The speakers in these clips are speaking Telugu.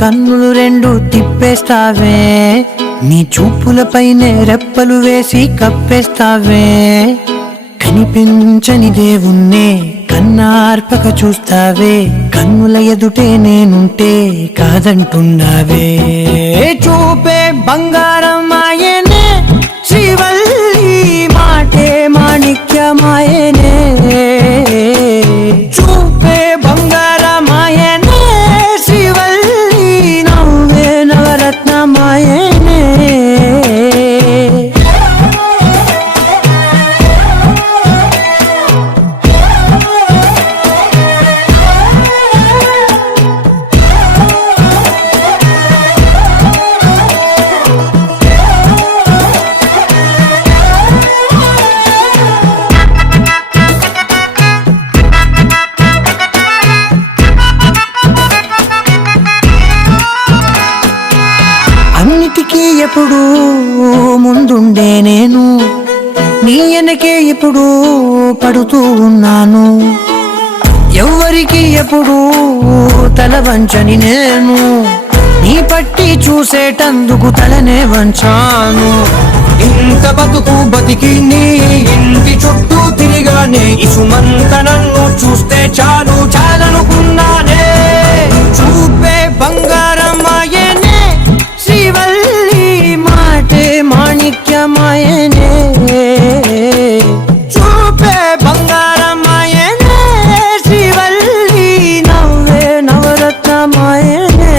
కన్నులు రెండు తిప్పేస్తావే, నీ చూపులపైనే రెప్పలు వేసి కప్పేస్తావే. కనిపించని దేవుణ్ణే కన్నార్పక చూస్తావే, కన్నుల ఎదుటే నేనుంటే కాదంటున్నావే. చూపే బంగారమాయనే శ్రీవల్లి, మాటే మాణిక్యమాయనే. చూపే బంగారమాయనే శ్రీవల్లి, నవ్వే నవరత్నమాయనే. అన్నిటికీ ఎప్పుడు ముందుండే నేను, నీ వెనకే ఎప్పుడు పడుతూ ఉన్నాను. ఎవ్వరికి ఎప్పుడు తల వంచని నేను, నీ పట్టి చూసేటందుకు తలనే వంచాను. ఇంత బతుకు బతికి నీ ఇంటి చుట్టూ తిరిగానే, ఇసుమంత నన్ను చూస్తే చాలు చాలనుకున్నానే. చూపే బంగారమాయనే శ్రీవల్లి, మాటే మాణిక్యమాయనే. చూపే బంగారమాయనే శ్రీవల్లి, నవ్వే నవరత్నమాయనే.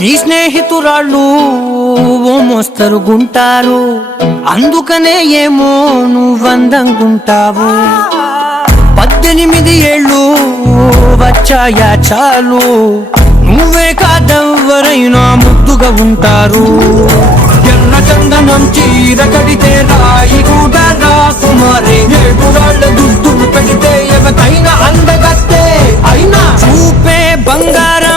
నీ స్నేహితురాళ్ళు ఓ మోస్తరుగుంటారు, అందుకనే ఏమో నువ్వందంగుంటావు. 18 ఏళ్ళు వచ్చాయా చాలు, నువ్వే కాదెవ్వరైనా ముద్దుగా ఉంటారు. ఎర్ర చందనం చీర కడితే రాయి కూడా రాకుమారే, 7 రాళ్ళ దుద్దులు పెడితే ఎవరైనా అందగత్తే అయినా. చూపే బంగారం